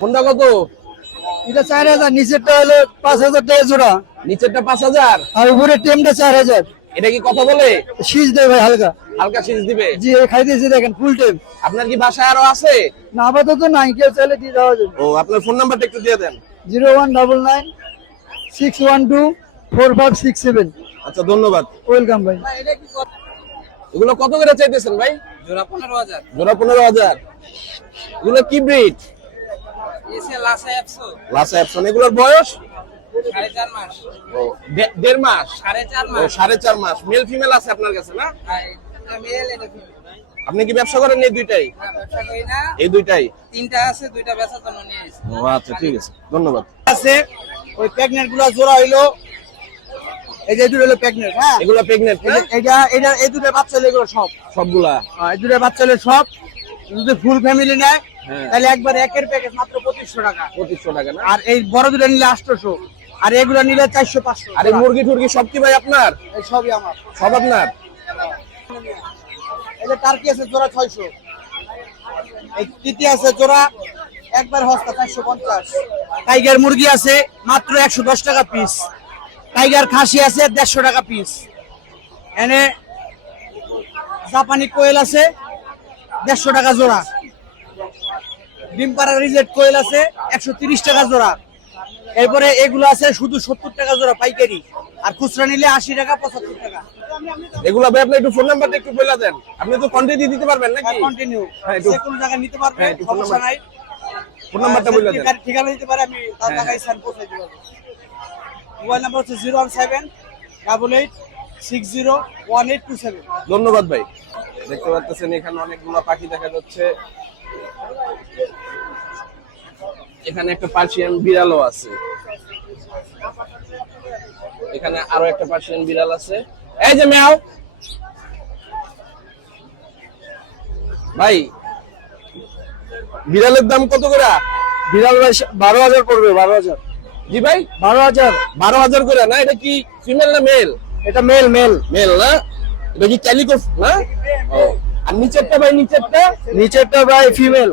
কোনটা কত? এটা চার হাজার নিচেরটা হলো পাঁচ হাজার টাকা জোড়া। নিচেরটা পাঁচ হাজার? আর উপরে টেমটা চার হাজার। এটা কি কথা বলে? শীষ দেয় ভাই হালকা। হালকা শীষ দিবে? জি এই খাইতেছি দেখেন ফুল টেম। আপনার কি বাসায় আরও আছে? না আপাতত নাই কেউ চাইলে দিয়ে দেওয়া যাবে। ও আপনার ফোন নাম্বারটা একটু দিয়ে দেন। Zero one double nine six one two four five six seven. আচ্ছা ধন্যবাদ। ওয়েলকাম ভাই। এগুলো কত করে চাইতেছেন ভাই? জোড়া পনেরো হাজার। জোড়া পনেরো হাজার। এগুলো কি ব্রিড লাসা অ্যাপসন এগুলোর বয়স? সাড়ে চার মাস। ও দে- দেড় মাস? সাড়ে চার মাস। সাড়ে চার মাস। মেল ফিমেল আছে আপনার কাছে না? আর এটা মেল এটা female। আপনি কি ব্যবসা করেন এই দুইটাই? এই দুইটাই? তিনটা আছে দুইটা বেচার জন্য নিয়ে ও আচ্ছা ঠিক আছে। ধন্যবাদ। আছে ওই প্রেগনেন্টগুলো জোড়া হইল। এই যে দুটো হলো প্রেগনেন্ট হ্যাঁ? এগুলো প্রেগনেন্ট না এটা এটা এই দুটো বাচ্চা হলো এগুলো সব। সবগুলা? হ্যাঁ, এই দুটো বাচ্চা হলো সব। যদি ফুল ফ্যামিলি নেয়। তাহলে একবার একের প্যাকেজ মাত্র পঁচিশশো টাকা। পঁচিশশো টাকা না? আর এই বড় দুটো নিলে আটশোশো আর এগুলো নিলে চারশো পাঁচশো। আর এই মুরগি টুরগি সব কি ভাই আপনার? এই সবই আমার। সব আপনার? এই যে টার্কি আছে জোড়া ছয়শো। এই তিতি আছে জোড়া একবার হস্তা চারশো পঞ্চাশ। টাইগার মুরগি আছে মাত্র একশো দশ টাকা পিস টাইগার খাসি আছে দেড়শো টাকা পিস এনে জাপানি কোয়েল আছে দেড়শো টাকা জোড়া। ডিম পাড়া রিজেট কোয়েল আছে একশো তিরিশ টাকা জোড়া। এরপরে এগুলো আছে শুধু সত্তর টাকা জোড়া পাইকারি। আর খুচরা নিলে আশি টাকা পঁচাত্তর টাকা। এগুলো ভাই আপনি একটু ফোন নাম্বারটা একটু বলে দেন। আপনি তো কোয়ান্টিটি দিতে পারবেন নাকি? কন্টিনিউ হ্যাঁ, যে কোনো জায়গায় নিতে হ্যাঁ, একটু ফোন সমস্যা নাই। ফোন নাম্বারটা বলে দেন। ঠিকানা- দিতে পারে আমি তার হ্যাঁ, টাকায় পৌঁছে মোবাইল নাম্বার হচ্ছে zero one seven double eight six zero one eight two seven. ধন্যবাদ ভাই। দেখতে পাচ্ছেন এখানে অনেকগুলো পাখি দেখা যাচ্ছে। এখানে একটা পার্সিয়ান বিড়ালও আছে। এখানে আরও একটা পার্সিয়ান বিড়াল আছে। এই যে মেয়াও। ভাই বিড়ালের দাম কত করে? বিড়াল ভাই বারো হাজার পড়বে বারো হাজার। জি ভাই? বারো হাজার। বারো হাজার করে? না এটা কি ফিমেল না মেল এটা মেল মেল মেল না? এটা কি ক্যালিকো না? ও। আর নিচেরটা ভাই নিচেরটা? নিচেরটা ভাই ফিমেল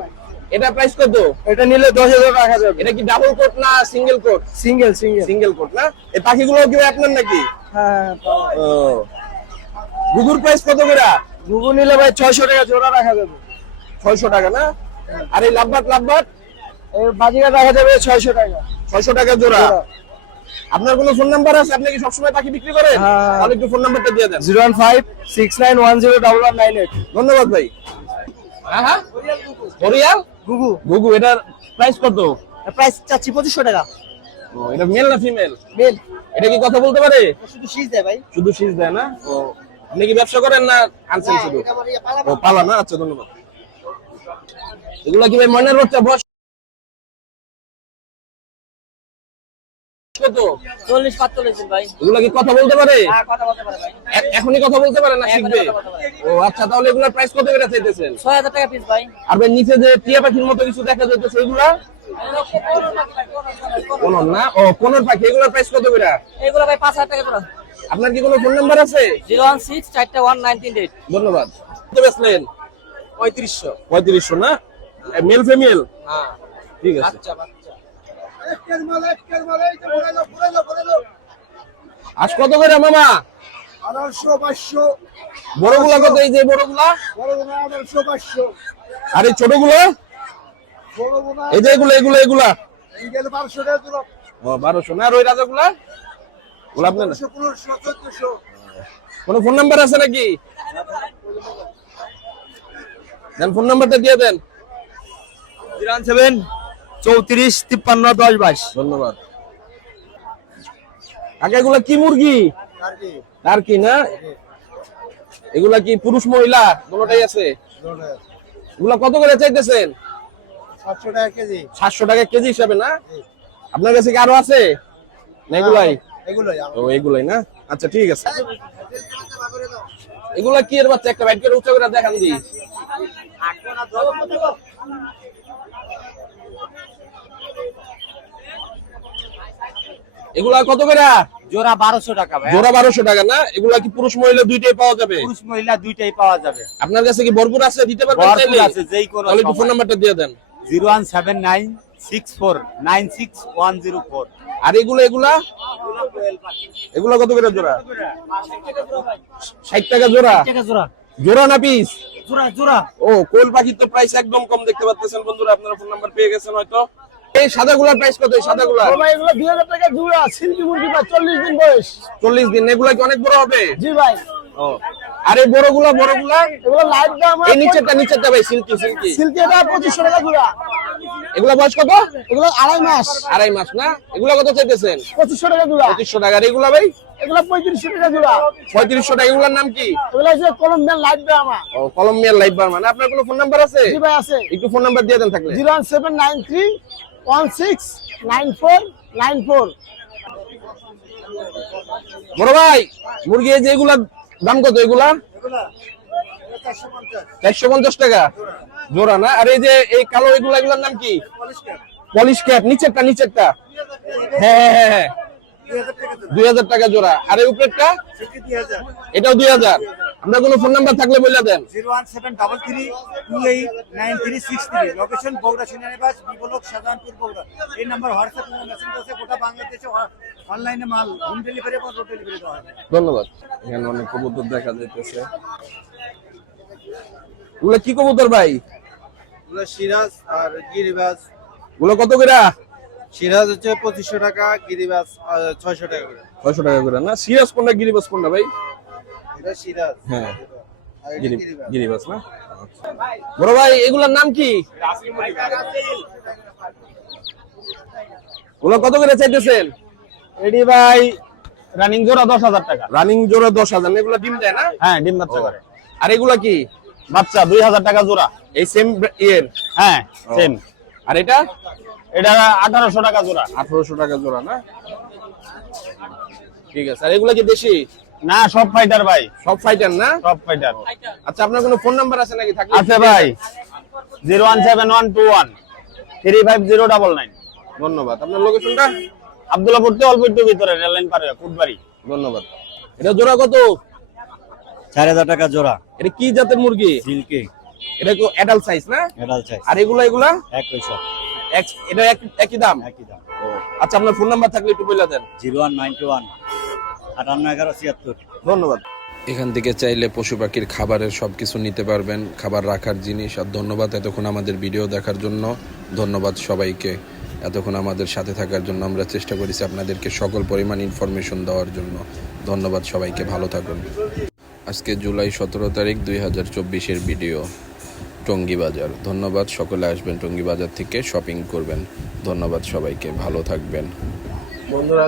এটা প্রাইস কত? এটা নিলে দশ হাজার রাখা যাবে এটা কি ডাবল কোট না single quote single single single quote না? এই পাখিগুলো কি আপনার নাকি? হ্যাঁ ও। গুগুর প্রাইস কত করে? ঘুঘু নিলে ভাই ছয়শো টাকা জোড়া রাখা যাবে। ছয়শো টাকা না? আর এই লাভবাট লাভবাট? এই বাজিকা রাখা যাবে ছয়শো টাকা। ছয়শো টাকা জোড়া। আপনার কোনো ফোন নাম্বার আছে? আপনি কি সবসময় পাখি বিক্রি করেন? হ্যাঁ। তাহলে একটু ফোন নাম্বারটা দিয়ে দেন। Zero one five six nine one zero double one nine eight. ধন্যবাদ ভাই। হ্যাঁ হ্যাঁ। হরিয়াল ঘুঘু গুগু এটার প্রাইস কত? প্রাইস চাচ্ছি পঁচিশশো টাকা। ও এটা মেল না ফিমেল মেল এটা কি কথা বলতে পারে? শুধু শীষ দেয় ভাই। শুধু শীষ দেয় না? ও আপনি কি ব্যবসা করেন না আনছেন শুধু? ও পালা না? আচ্ছা ধন্যবাদ। এগুলা কি ভাই মনের বাচ্চা? বয়স কত? ভাই। এগুলা কি কথা বলতে পারে? হ্যাঁ কথা বলতে পারে ভাই। এখনই কথা বলতে পারে না শিখবে? কথা বলতে পারে। ও আচ্ছা তাহলে এগুলার প্রাইস কত করে চাইতেছেন? ছয় হাজার টাকা পিস ভাই। আর ভাই নিচে যে টিয়া পাখির মতো কিছু দেখা যাইতেছে এগুলা? কোনর না? ও কোনর পাখি? এগুলার প্রাইস কত করে? এগুলো ভাই পাঁচ হাজার টাকা জোড়া আপনার কি কোনো ফোন নাম্বার আছে? জিরো ওয়ান সিক্স চারটে ওয়ান নাইন তিন এইট। ধন্যবাদ। কত বেচলেন? পঁয়ত্রিশশো। পঁয়ত্রিশশো না? মেল ফিমেল হ্যাঁ। ঠিক আছে। বাচ্চা আজ কত করে মামা? আঠারোশো পাঁচশো বড়গুলা কত এই যে বড়গুলা? বড় বোনা পাঁচশো আর এই ছোটগুলো? এই যে এগুলো এগুলো এগুলা। বারোশো টাকা ও বারোশো। না আর ওই রাজাগুলা? ওগুলো আপনার কোনো ফোন নাম্বার আছে নাকি? দেন ফোন নাম্বারটা দিয়ে দেন। সেভেন। চৌত্রিশ তিপ্পান্ন দশ বাইশ। ধন্যবাদ। কাকা এগুলা কি মুরগি? আর কি না? এগুলা কি পুরুষ মহিলা? দুটোটাই আছে? এগুলা কত করে চাইতেছেন? সাতশো টাকা কেজি। সাতশো টাকা কেজি হিসাবে না? আপনার কাছে কি আরও আছে? না এগুলাই? ও এগুলাই না? আচ্ছা ঠিক আছে। এগুলা কি এর বাচ্চা? একটা বাইট করে উচ্চ করে দেখান দি। এগুলা কত করে? জোড়া বারোশো টাকা ভাই। জোড়া বারোশো টাকা না? এগুলা কি পুরুষ মহিলা দুইটাই পাওয়া যাবে? পুরুষ মহিলা দুইটাই পাওয়া যাবে। আপনার কাছে কি ভরপুর আছে? দিতে পারবেন ভরপুর আছে, যেই কোনো তাহলে একটু ফোন নাম্বারটা দিয়ে দেন। Zero one seven nine six four nine six one zero four. আর এগুলো এগুলা? এগুলো কত করে জোড়া? ষাট টাকা জোড়া? জোড়া। জোড়া না পিস? জোড়া জোড়া। ও কোয়েল পাখির তো প্রাইস একদম কম দেখতে পাচ্ছেন বন্ধুরা আপনারা ফোন নাম্বার পেয়ে গেছেন হয়তো। এই সাদা গুলার প্রাইস কত? এই সাদা গুলা ভাই এগুলো দুই হাজার টাকা জোড়া সিল্কি মুরগি ভাই চল্লিশ দিন বয়স। চল্লিশ দিন। এগুলা কি অনেক বড় হবে? জি ভাই। ও। আর এই বড়গুলা এগুলো লাইট দাম এই নিচেরটা নিচেরটা ভাই সিল্কি সিল্কি। সিল্কি এটা পঁচিশশো টাকা জোড়া। এগুলা বয়স কত? এগুলো আড়াই মাস। আড়াই মাস না? এগুলা কত চাইতেছেন? পঁচিশশো টাকা জোড়া। পঁচিশশো টাকা। আর এগুলা ভাই? এগুলো পঁয়ত্রিশশো টাকা জোড়া। পঁয়ত্রিশশো টাকা। এগুলার নাম কি? এগুলো হচ্ছে কলম্বিয়ান লাইট ব্রাহ্মা ও কলম্বিয়ার লাইফ বার মানে আপনার কোনো ফোন নাম্বার আছে? জি ভাই আছে। একটু ফোন নাম্বার দিয়ে দেন থাকলে। Zero one six nine four nine four বড় ভাই, মুরগি এই যে এগুলার দাম কত এগুলা? চারশো পঞ্চাশ টাকা। জোড়া না? আর এই যে এই কালো এগুলা, এগুলার নাম কি? পলিশ ক্যাপ, নিচেরটা নিচেরটা। হ্যাঁ হ্যাঁ হ্যাঁ হ্যাঁ। দুই হাজার টাকা জোড়া। আর এই উপরেরটা? এটাও দুই হাজার। আপনার কোনো ফোন নাম্বার থাকলে বলে দেন। Zero one seven double three two eight nine three six three location Bogura সিনারিবাস বিপলক শাহজাহানপুর বগুড়া। এই নাম্বার হোয়াটসঅ্যাপ মেসেজ আছে গোটা বাংলাদেশে অনলাইনে মাল হোম ডেলিভারি এবং রোড ডেলিভারি দেওয়া হয় ধন্যবাদ। এখানে অনেক কবুতর দেখা যাইতেছে। ওগুলা কি কবুতর ভাই? সিরাজ আর গিরিবাজ। ওগুলো কত করে? সিরাজ হচ্ছে পঁচিশশো টাকা গিরিবাজ ছয়শো টাকা করে। ছয়শো টাকা করে। না সিরাজ কোনটা গিরিবাস কোনটা ভাই? হ্যাঁ। গিরিবাস না? বড় ভাই এগুলার নাম কি? ওগুলো কত করে চাইতেছেন? এডি ভাই রানিং জোড়া দশ হাজার টাকা। রানিং জোড়া দশ হাজার এগুলো ডিম দেয় না? হ্যাঁ ডিম বাচ্চা করে। আর এগুলা কি? বাচ্চা দুই হাজার টাকা জোড়া। এই সেম ইয়ের? হ্যাঁ সেম আর এটা? এটা আঠারোশো টাকা জোড়া। আঠারোশো টাকা জোড়া না? ঠিক আছে। আর এগুলা কি দেশি? না সব ফাইটার ভাই। সব ফাইটার না? সব ফাইটার আচ্ছা আপনার কোনো ফোন নাম্বার আছে নাকি থাকলে? আছে ভাই। Zero one seven one two one three five zero double nine ধন্যবাদ। আপনার লোকেশনটা আবদুল্লাপুর থেকে অল্প একটু ভিতরে রেল লাইন পারে কুটবাড়ি। ধন্যবাদ। এটা জোড়া কত? চার হাজার টাকা জোড়া। এটা কি জাতের মুরগি? সিল্কি। এটা তো অ্যাডাল্ট সাইজ না? মেডাল চাই আর এগুলা এগুলা? একই সব। এক- এটা এক- একই দাম? একই দাম। আচ্ছা আপনার ফোন নাম্বার থাকলে একটু বলে দেন। জিরো ওয়ান নাইনটি ওয়ান আটান্ন এগারো ছিয়াত্তর। ধন্যবাদ। এখান থেকে চাইলে পশু পাখির খাবারের সব কিছু নিতে পারবেন খাবার রাখার জিনিস। আর ধন্যবাদ এতক্ষণ আমাদের ভিডিও দেখার জন্য। ধন্যবাদ সবাইকে। এতক্ষণ আমাদের সাথে থাকার জন্য আমরা চেষ্টা করেছি আপনাদেরকে সকল পরিমাণ ইনফরমেশন দেওয়ার জন্য। ধন্যবাদ সবাইকে ভালো থাকুন। আজকে জুলাই সতেরো তারিখ দুই হাজার চব্বিশের ভিডিও টঙ্গী বাজার ধন্যবাদ সকলে আসবেন টঙ্গী বাজার থেকে শপিং করবেন। ধন্যবাদ সবাইকে ভালো থাকবেন। বন্ধুরা